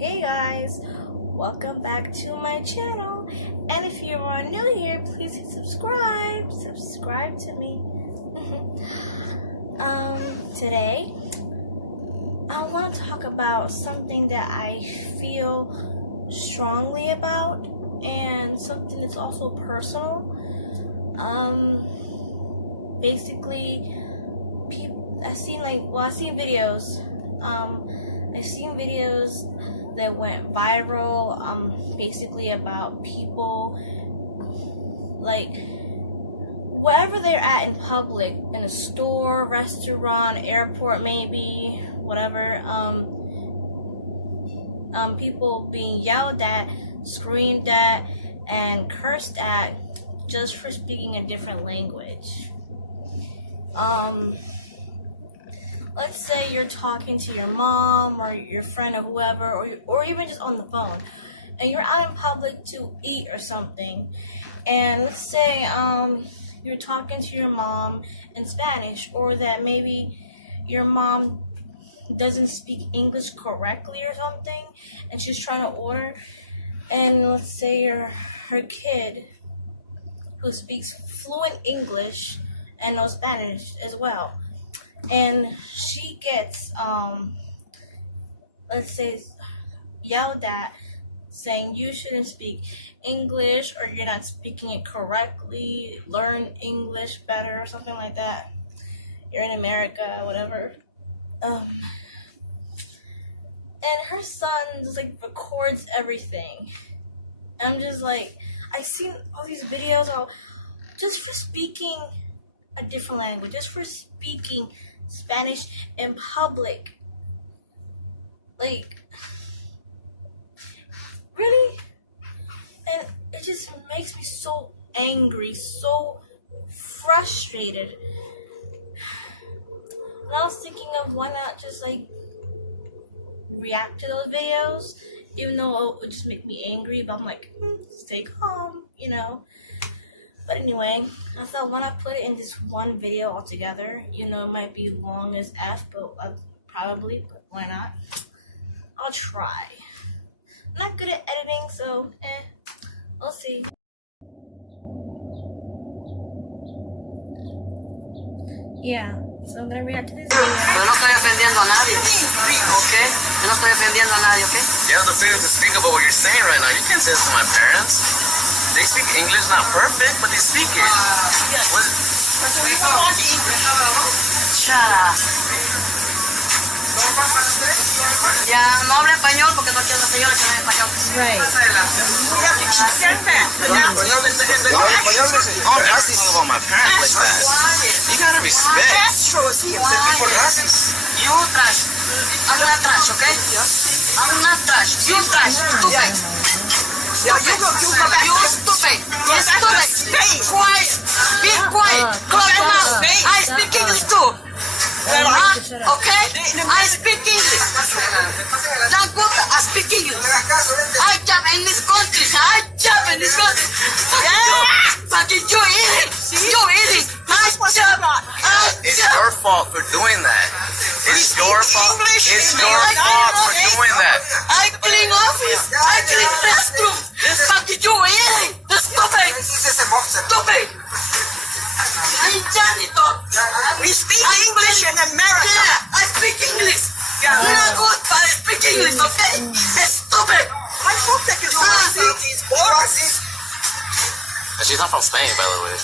Hey guys, welcome back to my channel, and if you are new here, please hit subscribe to me. Today I want to talk about something that I feel strongly about and something that's also personal. Basically, I've seen videos that went viral, basically about people, like, wherever they're at in public, in a store, restaurant, airport maybe, whatever, people being yelled at, screamed at, and cursed at just for speaking a different language. Let's say you're talking to your mom or your friend or whoever, or even just on the phone, and you're out in public to eat or something, and let's say you're talking to your mom in Spanish, or that maybe your mom doesn't speak English correctly or something, and she's trying to order, and let's say her kid who speaks fluent English and knows Spanish as well, and she gets, let's say, yelled at, saying you shouldn't speak English, or you're not speaking it correctly, learn English better, or something like that. You're in America, whatever. And her son just, records everything. And I'm just like, I've seen all these videos of just for speaking a different language, just for speaking Spanish in public. Really? And it just makes me so angry, so frustrated. And I was thinking of why not just react to those videos, even though it would just make me angry, but I'm like, stay calm, But anyway, I thought, why not put it in this one video altogether? It might be long as F, but probably, but why not? I'll try. I'm not good at editing, so we'll see. Yeah, so I'm gonna react to this video. Pero no estoy ofendiendo a nadie, ¿ok? Yo no estoy ofendiendo a nadie, ¿ok? You have the freedom to speak about what you're saying right now. You can't say this to my parents. They speak English, not perfect, but they speak it. What? Shut up. Ya, no habla español porque no quiero una señora que hable español. Right. Don't ask these about my parents like that. You gotta respect. People racist. You trash. I'm not trash, ¿ok? I'm not trash. You trash. Stupid. Yeah, you go back. You stupid. You stupid. Quiet. Be quiet. Close your mouth. I speak English too. Okay? I speak English. Not good. I speak English. I job in this country. Fucking you eating. You eating. I job. It's your fault for doing that. It's your fault. It's your fault for doing that. I clean office. I clean restroom. Fucking you eating. Stupid. Stupid. I'm janitor. We speak English in America. Yeah, I speak English. Yeah. You're not good, but I speak English, okay? It's stupid. I hope that you see these borders. And she's not from Spain, by the way.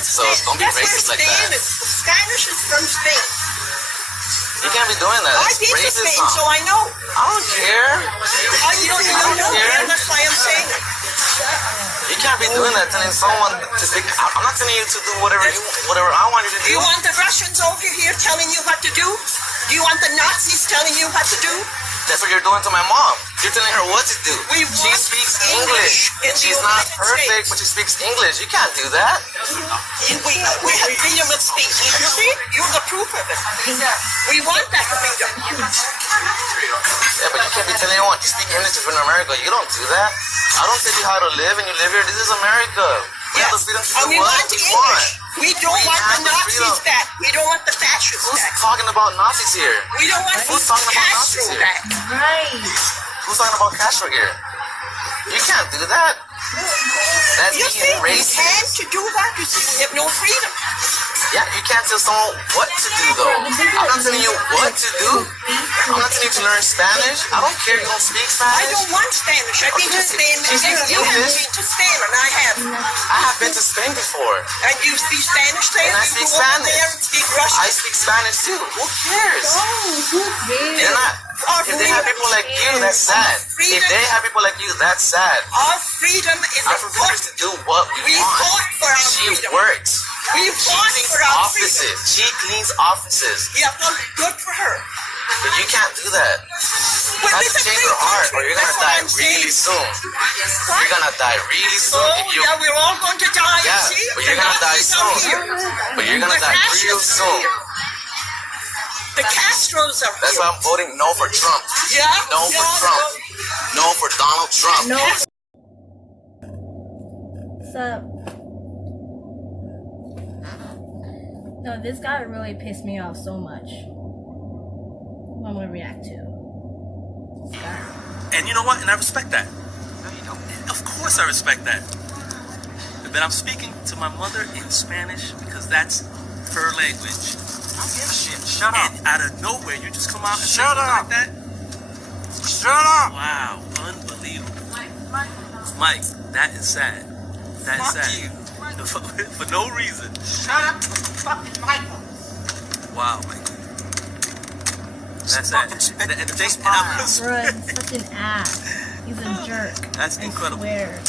So don't be That's racist where like Spain that. is. Spanish is from Spain. You can't be doing that. I've been to It's Spain, so racism. I know. I don't care. You don't know. Yeah. That's why I'm saying it. You can't be doing that, telling someone to speak. I'm not telling you to do whatever I want you to Do do. you want the Russians over here telling you what to do? Do you want the Nazis telling you what to do? That's what you're doing to my mom. You're telling her what to do. We She want speaks English in the She's not United perfect, States. but she speaks English. You can't do that. We have freedom of speech. You see? You're the proof of it. We want that freedom. Yeah, but you can't be telling anyone to speak English if you're in America. You don't do that. I don't tell you how to live, and you live here. This is America. We have the freedom to And do we what want we English. want. We don't want have the the Nazis freedom. back. We don't want the fascists Who's back. talking about Nazis here? We don't want Who's talking about Castro Nazis here? back. Right. Who's talking about Castro here. You can't do that. That's You see, being you racist. can't do that. You see, we have no freedom. Yeah, you can't tell someone what to do though. I'm not telling you what to do. I'm not telling you to learn Spanish. I don't care if you don't speak I Spanish. don't want Spanish. I've been to Spain. She speaks You haven't English. been to Spain, and I have. I have been to Spain before. And you speak Spanish there? And I You speak go over Spanish. there and speak Russian? I speak Spanish too. Who cares? They're not. If they have people like you, that's sad. If they have people like you, that's sad. Our freedom is I'm for important. to do what we We want. fought for our She freedom. works. We She fought cleans for our offices. freedom. She cleans offices. Yeah, well, good for her. But you can't do that. But You have this to is change free your heart or country. you're gonna That's what die I'm really saying. soon. You're gonna die really soon Oh, if you yeah, we're all going to die, Yeah, you see? but you're gonna die Nazis are soon. here. But you're gonna The die real fascists are soon. here. The Castros are That's here. why I'm voting no for Trump. Yeah? No for Trump. No for Donald Trump. No. What's up? No, this guy really pissed me off so much. What I'm gonna react to. This guy. And you know what? And I respect that. Of course I respect that. But I'm speaking to my mother in Spanish because that's her language. I don't give a shit. Shut up. And out of nowhere, you just come out and say Shut something up. like that? Shut up. Wow, unbelievable. Mike, that is sad. That is Fuck sad. you. For no reason. Shut up, fucking Michael. Wow, Mike. That's sad. fucking spit And the in thing, his and I'm mouth. Bruh, he's such an ass. He's a jerk. That's I incredible. swear.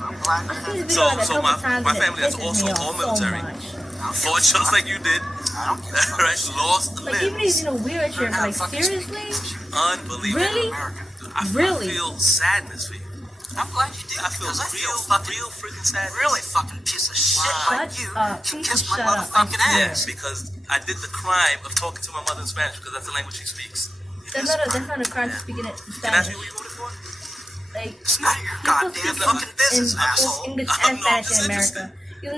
I'm black. I've seen his So- video like a so couple my- times my and it family that's pisses also me all off military. so much. fought just like you did. I don't give a fuck. Right? Lost a Like even limb. if he's in a wheelchair, I'm like seriously? Unbelievable. Really? American. I Really? feel sadness for you. I'm glad you did. I feel because real freaking sadness. really fucking piece of shit like Shut you up. can Please kiss my shut up. motherfucking I swear. ass. Yes, because I did the crime of talking to my mother in Spanish because that's the language she speaks. That's not a crime to speak in Can I ask Spanish. you who you voted for? Like It's none of your people goddamn speak fucking business, in asshole. both English I'm and not Spanish in disinterested. America. Even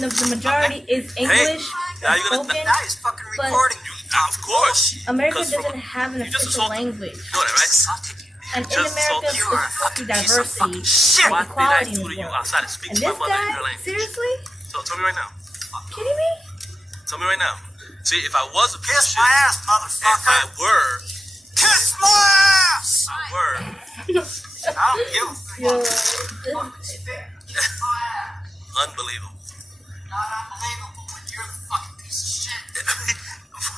though the majority is Hey, English now you're gonna- spoken, Now he's fucking But- recording you. Of course. America 'Cause from- doesn't have an you just official assaulted- language. You know that, right? Assaulted you. And in just America, assaulted it's you. You are a supposed to fucking be piece of diversity, fucking shit. Why did I equality in tutor the you world. outside and speak And to my this mother in her guy, language? seriously? Tell me right now. Kidding me? Tell me right now. See, if I was a piece of Kiss shit, my ass, if I motherfucker. were, Kiss my ass. I were, I don't give a fuck. Yo, this, unbelievable. Not unbelievable when you're the fucking piece of shit.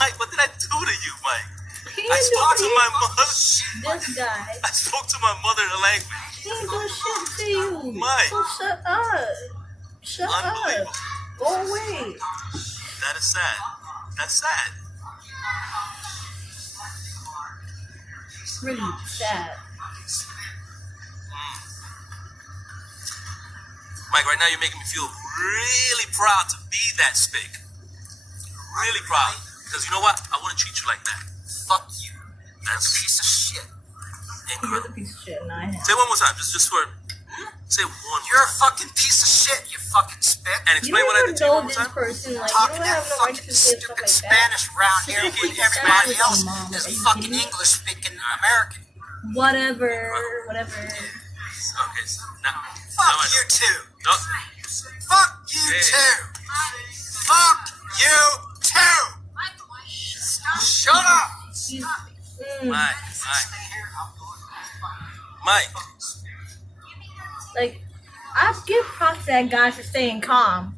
Mike, what did I do to you, Mike? he I didn't spoke to do my mother. this guy. I spoke to my mother in her language. He didn't do shit to you. Mike. So shut up. Shut Unbelievable. up. Go away. That is sad. That's sad. Really sad. Mike, right now you're making me feel really proud to be that spick. Really proud. Because you know what? I want to treat you like that. Fuck you. That's You're a piece of shit. You're incredible. the piece of shit and I have. Say it one more time, just for. Say one You're more. a fucking piece of shit, you fucking spit. And You explain don't what I even did to you know one more this time. person. Like, you Talking don't that have no right fucking to say stuff stupid like that. Spanish around here Speaking when Spanish everybody with your else mom, is are you fucking kidding me? English speaking American. Whatever. Okay, so now. Fuck now I know. you too. No, Fuck you Yeah. too. Fuck you too. Shut up. He's, Mike. Mike. like, I give props to that guy for staying calm.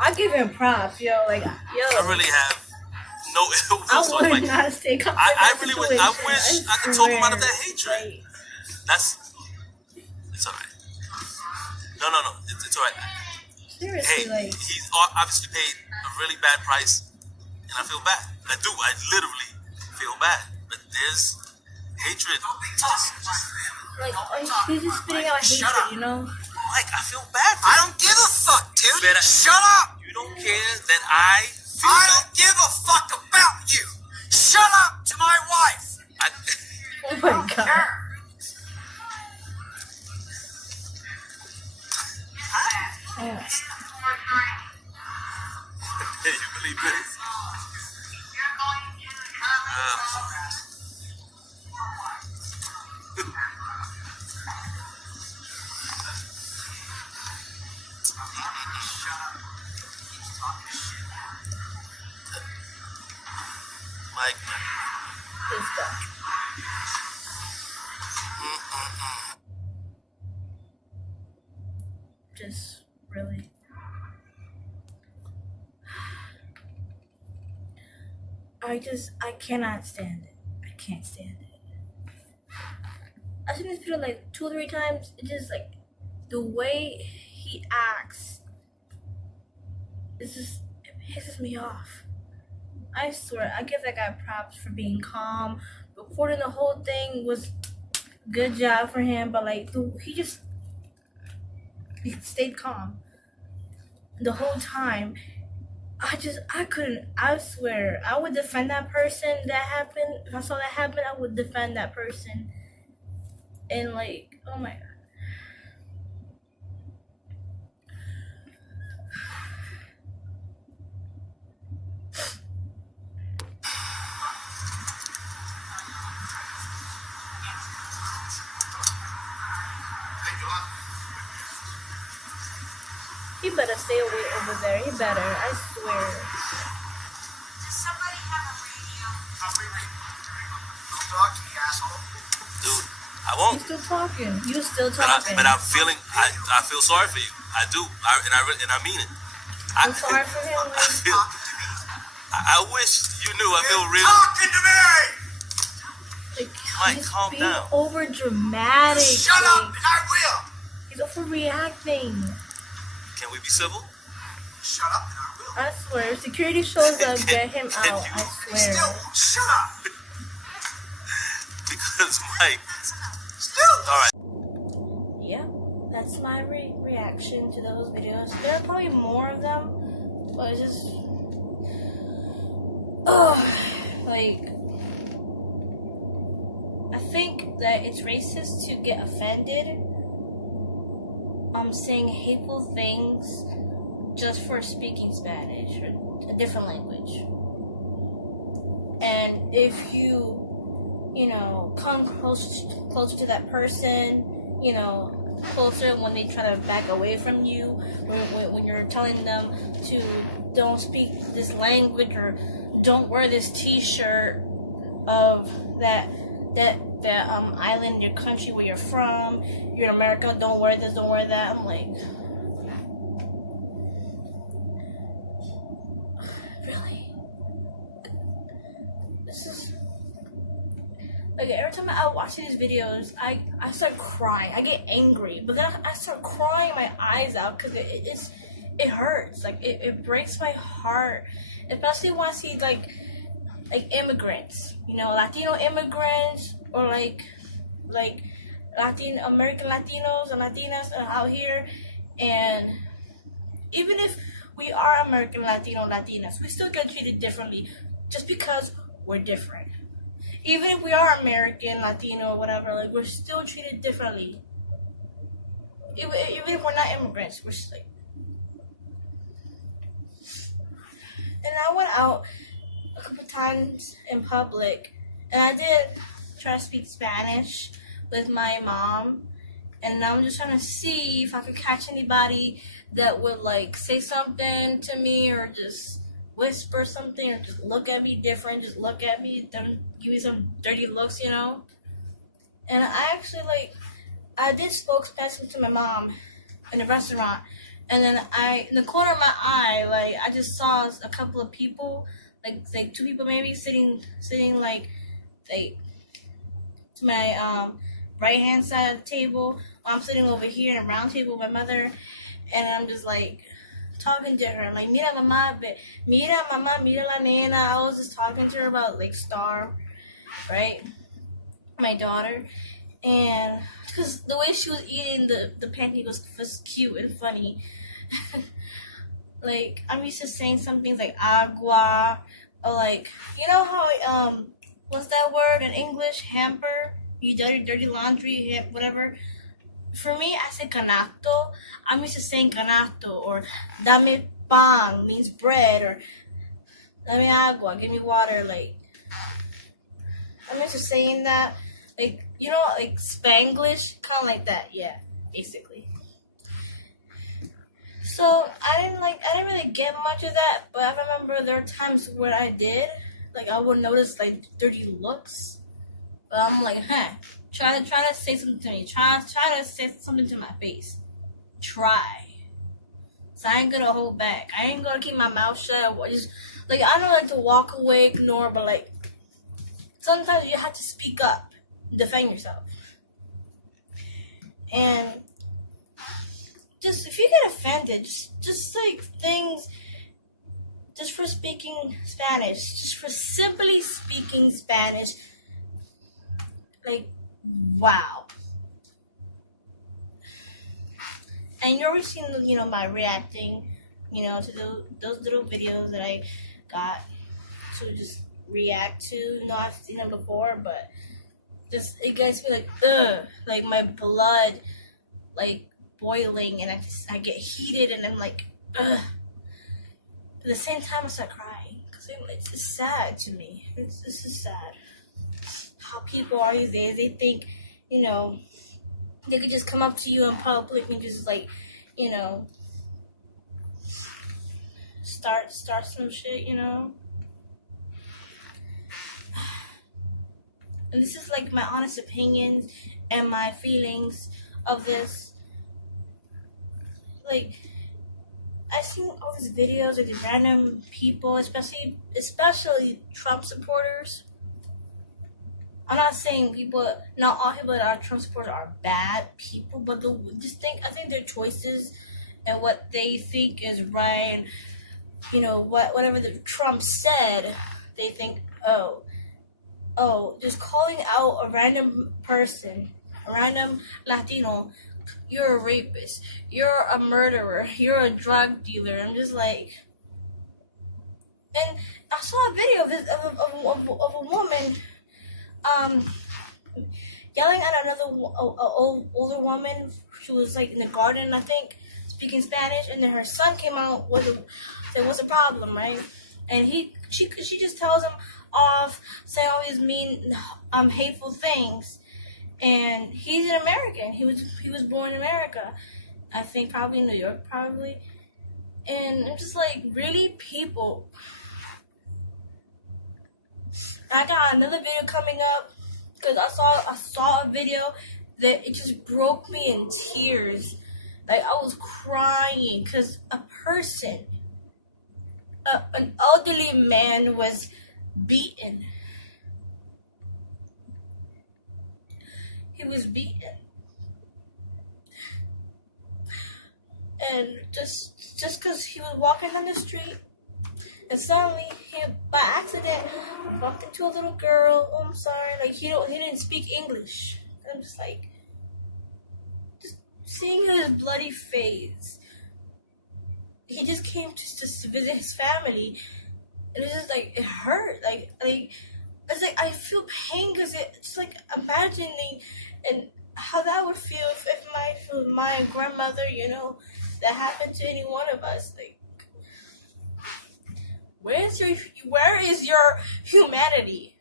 I give him props, yo. Like, yo. I really have no ill will. I So, wouldn't like, know how to stay calm. I in that really would. I situation. wish I could talk him out of that swear. hatred. Like, That's. It's alright. No. It's alright. seriously, Hey, like, he's obviously paid a really bad price, and I feel bad. I do. I literally feel bad. But there's hatred. he's just spitting out hatred, you know? Mike, I feel bad for I you. don't give a fuck, dude. Better- Shut up. You don't care that I feel I bad. don't give a fuck about you. Shut up to my wife. Oh my god. Oh. Hey, you believe this? just really. I cannot stand it. I can't stand it. I've seen this video like 2 or 3 times. It's just like the way he acts. It pisses me off. I swear, I give that guy props for being calm. Recording the whole thing was good job for him, but like he stayed calm the whole time. I couldn't. I swear, I would defend that person that happened. If I saw that happen, I would defend that person. And like, oh my god. He better stay away over there. He better. I swear. Does somebody have a radio? Talk to me, asshole. Dude, I won't. You still talking. You still But talking. I'm feeling. I feel sorry for you. I do. And I mean it. I'm sorry for him. I feel. I wish you knew. I feel real. Talking to me! Like, Mike, he's calm being down. over dramatic. Shut up and I will! He's overreacting. Can we be civil? Shut up and I will. I swear, security shows up, get him Can out. you- I Still swear. won't shut up! Because Mike. Still! All right. Yeah, that's my reaction to those videos. There are probably more of them, but it's just, like, I think that it's racist to get offended saying hateful things just for speaking Spanish or a different language. And if you know, come closer to that person, you know, closer when they try to back away from you, when you're telling them to don't speak this language or don't wear this T-shirt of that island, your country where you're from, you're in America, don't wear this, don't wear that. I'm like, really? This is like, every time I watch these videos, I start crying. I get angry, but then I start crying my eyes out because it hurts. Like, it breaks my heart, especially when I see like immigrants, you know, Latino immigrants, or like Latin American Latinos and Latinas out here. And even if we are American Latino Latinas, we still get treated differently just because we're different. Even if we are American Latino or whatever, like, we're still treated differently. Even if we're not immigrants, we're just like. And I went out a couple times in public, and I did try to speak Spanish with my mom, and I'm just trying to see if I could catch anybody that would like say something to me or just whisper something or just look at me different, just look at me, don't give me some dirty looks, you know. And I actually I did spoke Spanish to my mom in a restaurant, and then in the corner of my eye, I just saw a couple of people, like 2 people maybe sitting like to my right hand side of the table. I'm sitting over here in a round table with my mother, and I'm just like talking to her. I'm like, mira mamá, mira mamá, mira la nena. I was just talking to her about like Star, right? My daughter. And because the way she was eating the pancake was cute and funny. Like, I'm used to saying some things like agua, or like, you know how what's that word in English? Hamper? You dirty laundry, whatever. For me, I say canasto. I'm used to saying canasto, or dame pan means bread, or dame agua, give me water. Like, I'm used to saying that, like, you know, like Spanglish, kind of like that. Yeah, basically. So I didn't really get much of that, but I remember there are times where I did. Like, I would notice like dirty looks, but I'm like, try to say something to me. Try to say something to my face. Try. So I ain't gonna hold back. I ain't gonna keep my mouth shut. Or just like I don't like to walk away, ignore, but like sometimes you have to speak up, defend yourself. And just if you get offended, just like things, just for speaking Spanish, just for simply speaking Spanish, like wow. And you already seen, my reacting, to those little videos that I got to just react to. I've seen them before, but just it gets me like, ugh, like my blood, like boiling, and I get heated, and I'm like, ugh. At the same time, I start crying because it's sad to me. This is sad. How people are these days. They think, they could just come up to you in public and just like, start some shit, And this is like my honest opinions and my feelings of this. Like, I've seen all these videos of these random people, especially Trump supporters. I'm not saying not all people that are Trump supporters are bad people, but I think their choices and what they think is right, whatever the Trump said, they think, just calling out a random person, a random Latino, you're a rapist, you're a murderer, you're a drug dealer. I'm just like, and I saw a video of a woman, yelling at another older woman. She was like in the garden, I think, speaking Spanish, and then her son came out said, "What's the problem, right?" And she just tells him off, saying all these mean, hateful things. And he's an American. He was born in America, I think, probably in New York, probably. And I'm just like, really, people. I got another video coming up because I saw a video that it just broke me in tears. Like I was crying because a person, an elderly man, was beaten. He was beaten, and just because he was walking on the street. And suddenly, he, by accident, bumped into a little girl. Oh, I'm sorry. Like, he didn't speak English. And I'm just like, just seeing his bloody face. He just came to visit his family. And it's just like, it hurt. Like it's like, I feel pain because it's like imagining and how that would feel if my grandmother, that happened to any one of us. Like, where is your humanity?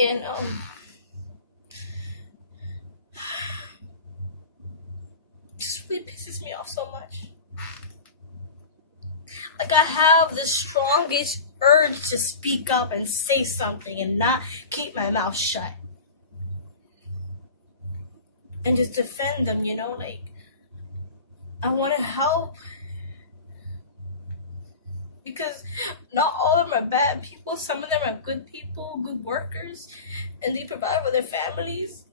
And just really pisses me off so much. Like, I have the strongest urge to speak up and say something and not keep my mouth shut. And just defend them, like, I want to help. Because not all of them are bad people. Some of them are good people, good workers, and they provide for their families.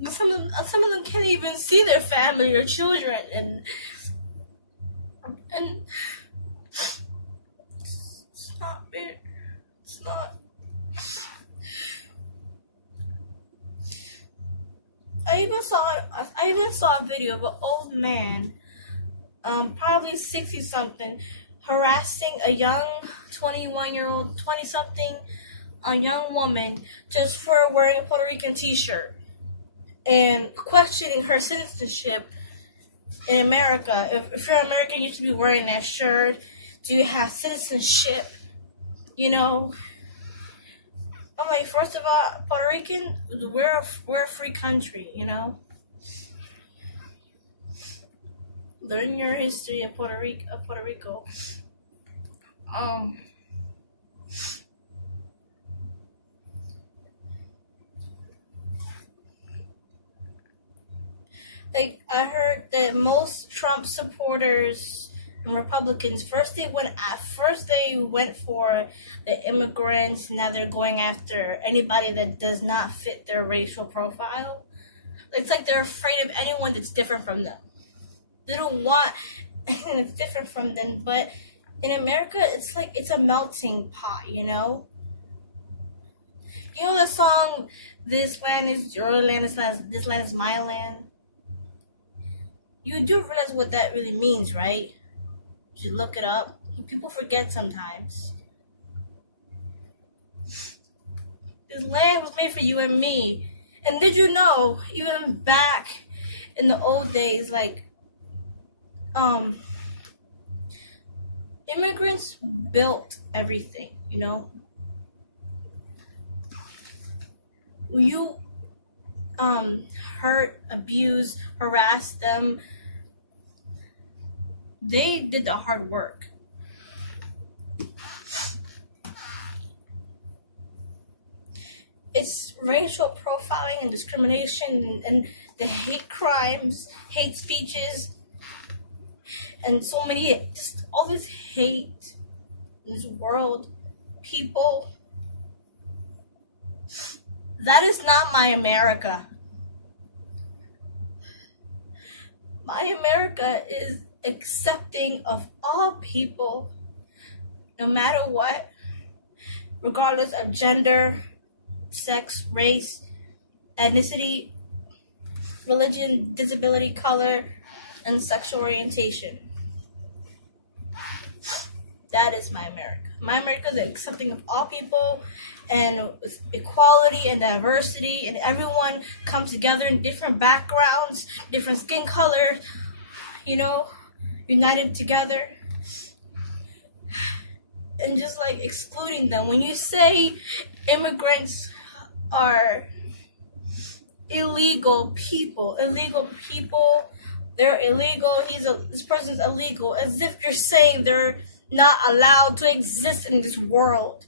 But some of them can't even see their family or children, and it's not fair. It's not. I even saw a video of an old man, probably 60-something, harassing a young 21-year-old, 20-something, a young woman just for wearing a Puerto Rican t-shirt and questioning her citizenship in America. If you're American, you should be wearing that shirt. Do you have citizenship? I'm like, first of all, Puerto Rican, we're a free country, Learn your history of Puerto Rico. Like, I heard that most Trump supporters and Republicans first they went for the immigrants. Now they're going after anybody that does not fit their racial profile. It's like they're afraid of anyone that's different from them. They don't want anything that's different from them. But in America, it's like it's a melting pot, you know. You know the song, "This land is your land, this land is my land." You do realize what that really means, right? You should look it up. People forget sometimes. This land was made for you and me. And did you know, even back in the old days, like, immigrants built everything, you know? When you hurt, abuse, harass them, they did the hard work. It's racial profiling and discrimination and the hate crimes, hate speeches, and so many, just all this hate in this world. People, that is not my America. My America is accepting of all people, no matter what, regardless of gender, sex, race, ethnicity, religion, disability, color, and sexual orientation. That is my America. My America is accepting of all people and with equality and diversity, and everyone comes together in different backgrounds, different skin colors, you know, united together. And just like excluding them. When you say immigrants are illegal people, they're illegal, this person's illegal, as if you're saying they're not allowed to exist in this world.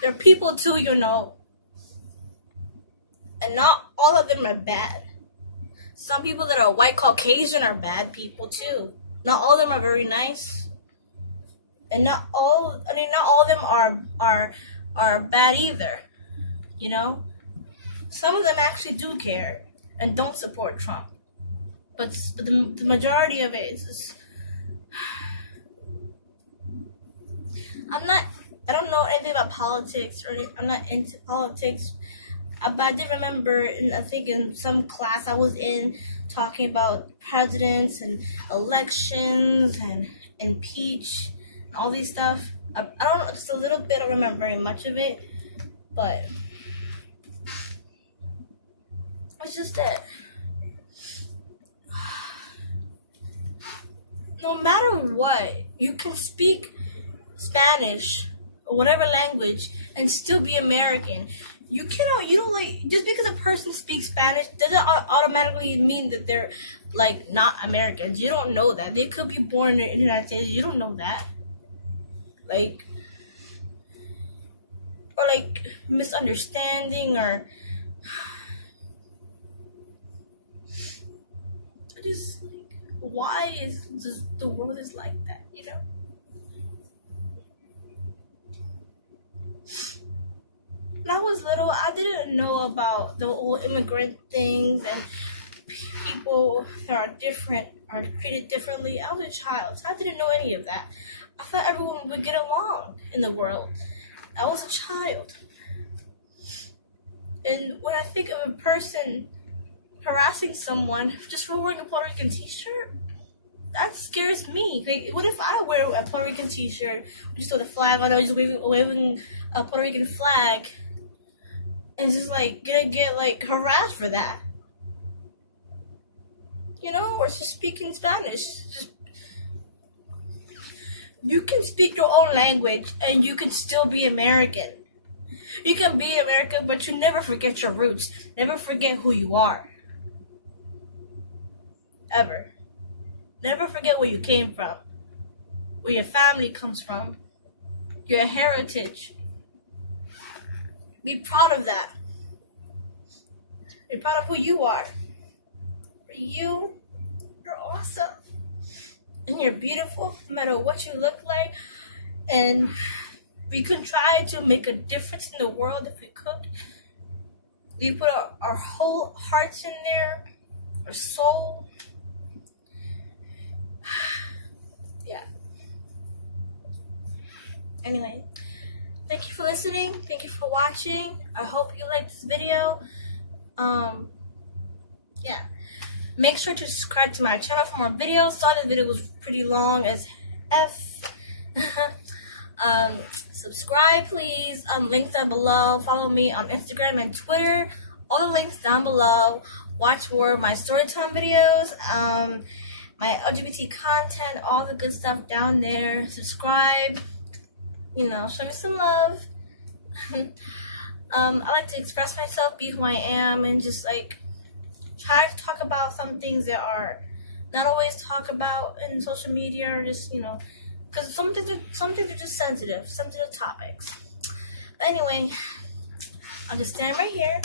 They're people too, you know. And not all of them are bad. Some people that are white Caucasian are bad people too. Not all of them are very nice. And not all of them are bad either. You know? Some of them actually do care and don't support Trump. But the majority of it is just, I don't know anything about politics, or I'm not into politics. But I did remember, I think in some class I was in, talking about presidents and elections and impeach and all these stuff. I don't know, just a little bit. I don't remember very much of it, but it's just that no matter what, you can speak Spanish or whatever language and still be American. You don't like, just because a person speaks Spanish doesn't automatically mean that they're like not Americans. You don't know that. They could be born in the United States. You don't know that. Like, or like misunderstanding, or just like, why is just the world is like that, you know? When I was little, I didn't know about the whole immigrant things and people that are different are treated differently. I was a child, so I didn't know any of that. I thought everyone would get along in the world. I was a child. And when I think of a person harassing someone just for wearing a Puerto Rican t-shirt, that scares me. Like, what if I wear a Puerto Rican t-shirt, just with a flag on it, just waving a Puerto Rican flag, and just like gonna get like harassed for that, you know? Or just speaking Spanish. Just, you can speak your own language and you can still be American. You can be American, but you never forget your roots. Never forget who you are. Ever. Never forget where you came from, where your family comes from, your heritage. Be proud of that. Be proud of who you are. You're awesome. And you're beautiful no matter what you look like. And we can try to make a difference in the world if we could. We put our whole hearts in there, our soul. Yeah. Anyway, thank you for listening. Thank you for watching. I hope you liked this video. Yeah. Make sure to subscribe to my channel for more videos. Saw the video was pretty long as F. Subscribe, please. Links down below. Follow me on Instagram and Twitter. All the links down below. Watch more of my storytime videos. My LGBT content. All the good stuff down there. Subscribe. You know, show me some love. I like to express myself, be who I am, and just like try to talk about some things that are not always talked about in social media, or just, you know, because some things are just sensitive topics. But anyway, I'll just stand right here,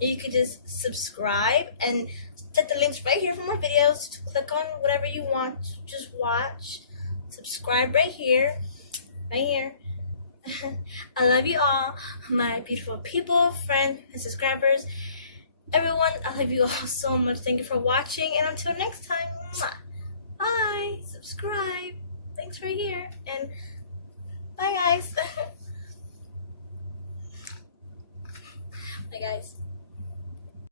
and you can just subscribe and set the links right here for more videos. Just click on whatever you want to just watch. Subscribe right here. I love you all, my beautiful people, friends, and subscribers. Everyone, I love you all so much. Thank you for watching, and until next time, bye. Subscribe. Thanks right here, and bye, guys. Bye, guys.